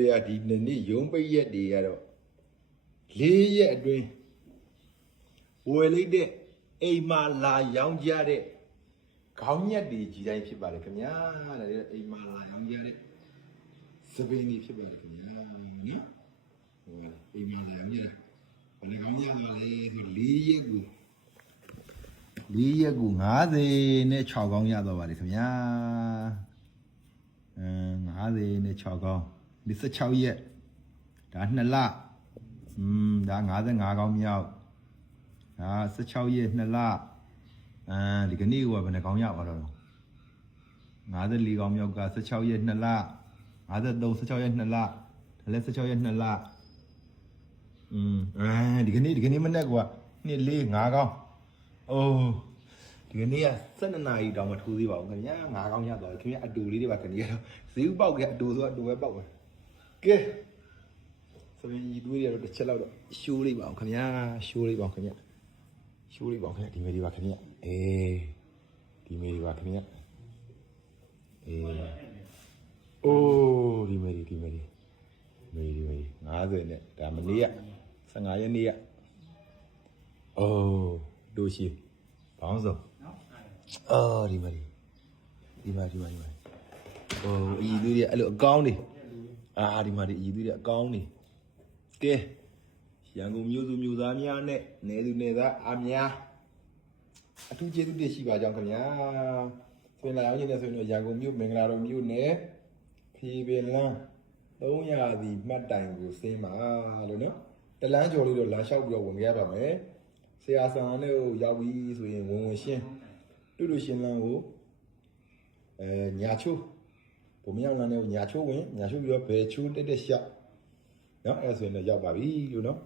ဗျာဒီနေ့ရုံးပိတ်ရက်တွေကတော့၄ရက်အတွင်းဝယ်လိုက်တဲ့အိမ်မှာလာရောင်းကြတဲ့ခေါင်းညက်တွေကြီးတိုင်းဖြစ်ပါတယ်ခင်ဗျာတဲ့အိမ်မှာလာရောင်းကြတဲ့စပင်းတွေဖြစ်ပါတယ်ခင်ဗျာနော်ဟိုအိမ်မှာလာရောင်းကြတာဘယ်နှခေါင်းရပါလဲဆို၄ရက်ကို56ခေါင်းရတော့ပါတယ်ခင်ဗျာ56ခေါင်းဒီ16ရက်ဒါ2လဒါ55ခေါင်းမြောက်ဒါ16ရက်2လဒီကနေ့ကဘယ်နှခေါင်းရပါတော့54ခေါင်းမြောက်က16ရက်2လ53 16ရက်2လဒါလည်း16ရက်2လဒီကနေ့မနေ့က2 4 5ခေါင်းအိုးဒီကနေ့က12နာရီတောင်မထိုးသေးပါဘူးခင်ဗျာ5ခေါင်းရသွားပြီခင်ဗျာအတူလေးတွေပါခင်ဗျာဈေးဥပေါက်ကအတူဆိုအတူပဲပေါက်ပဲကဲဆိုရင်ဒီတွေကတော့တစ်ချက်လောက်တော့ရှိုးလိုက်ပါအောင်ခင်ဗျာရှိုးလိုက်ပါအောင်ခင်ဗျာဒီမေးတွေပါခင်ဗျာဒီမေးတွေပါခင်ဗျာအိုးဒီမေး50နဲ့ဒါမနေ့က15ရက်နေ့ကအိုးတို့ရှိဘောင်းစုံဒီမေးဒီမှာအည်သွေးတွေအဲ့လိုအကောင်းတွေဒီမှာဒီအည်သွေးတွေအကောင်းတွေကဲရန်ကုန်မြို့သူမြို့သားများနဲ့နယ်သူနယ်သားအများအထူးကျေးဇူးတင်ရှိပါကြောင်းခင်ဗျာဆိုရင်လာအောင်ညနေဆိုရင်တော့ရန်ကုန်မြို့မင်္ဂလာတော်မြို့နယ်ဖီပင်လန်း300စီမှတ်တိုင်ကိုဆင်းပါလို့နော်တလန်းကျော်လေးတော့လမ်းလျှောက်ပြီးတော့ဝင်ရပါမယ်ဆရာဆန်နဲ့ရောက်ပြီးဆိုရင်ဝင်ရှင်းတူရှင်းလန်းကိုညာချိုးဘုံမြောက်လန်းနဲ့ညာချိုးဝင်ညာချိုးပြီးတော့ဘယ်ချိုးတက်ရှောက်နော်အဲ့ဆိုရင်တော့ရောက်ပါပြီလို့နော်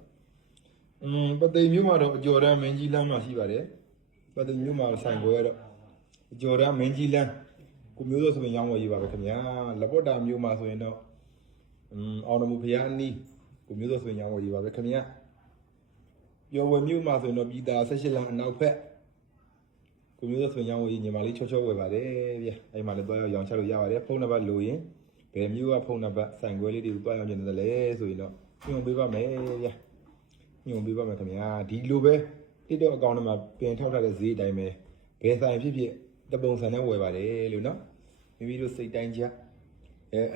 ပသိမ်မြို့မှာတော့အကျော်တန်းမင်းကြီးလမ်းမှာရှိပါတယ်ပသိမ်မြို့မှာဆိုင်ခွဲတော့အကျော်တန်းမင်းကြီးလမ်းကိုမျိုးစောဆိုရင်ရောင်းဝယ်ရေးပါပဲခင်ဗျာလက်ပေါ်တာမြို့မှာဆိုရင်တော့အောင်တော်မူဖျားအနီးကိုမျိုးစောဆိုရင်ရောင်းဝယ်ရေးပါပဲခင်ဗျာပျော်ဝယ်မြို့မှာဆိုရင်တော့ပြည်သာ18လမ်းအနောက်ဖက်ကိုမျိုးစောဆိုရင်ရောင်းဝယ်ရေးညီမလေးချောဝယ်ပါတယ်ဗျာအဲ့မှာလည်းတွားရောက်ရောင်းချလို့ရပါတယ်ဖုန်းနံပါတ်လိုရင်ဘယ်မျိုးကဖုန်းနံပါတ်ဆိုင်ခွဲလေးတွေကိုတွားရောက်နေတယ်လဲဆိုရင်တော့ညွှန်ပေးပါမယ်ဗျာညွှန်ပေးပါမယ်ခင်ဗျာဒီလိုပဲ TikTok အကောင့်ထဲမှာပြင်ထောက်ထားတဲ့ဈေးအတိုင်းပဲဘယ်ဆိုင်ဖြစ်တပုံစံနဲ့ဝယ်ပါတယ်လို့နော်မိမိတို့စိတ်တိုင်းကြ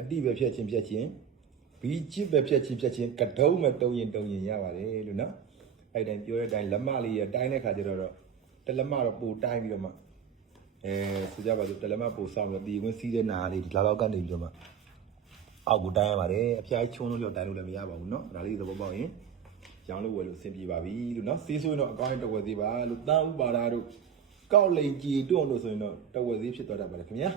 အတိပဲဖြတ်ချင်းဘီချစ်ပဲဖြတ်ချင်းကတုံးမဲ့တုံးရင်ရပါတယ်လို့နော်အဲ့တိုင်းပြောတဲ့အတိုင်းလက်မလေးရတိုင်းတဲ့ခါကျတော့တလက်မတော့ပိုတိုင်းပြီးတော့မှဆိုကြပါစို့တလက်မပိုဆောင်ပြီးတော့ဒီဝင်စီးတဲ့နာလေးဒီလောက်ကနေပြီးတော့မှအောက်ကိုတိုင်းရပါတယ်အဖျားချုံလို့တိုင်းလို့လည်းမရပါဘူးเนาะဒါလေးသဘောပေါက်ရင်ရောင်းလို့ဝယ်လို့အဆင်ပြေပါပြီလို့เนาะစီးဆိုရင်တော့အကောင်းတဝက်သေးပါလို့တန်းဥပါတာတို့ကောက်လိန်ကြည်တွန့်လို့ဆိုရင်တော့တဝက်သေးဖြစ်သွားတတ်ပါတယ်ခင်ဗျာ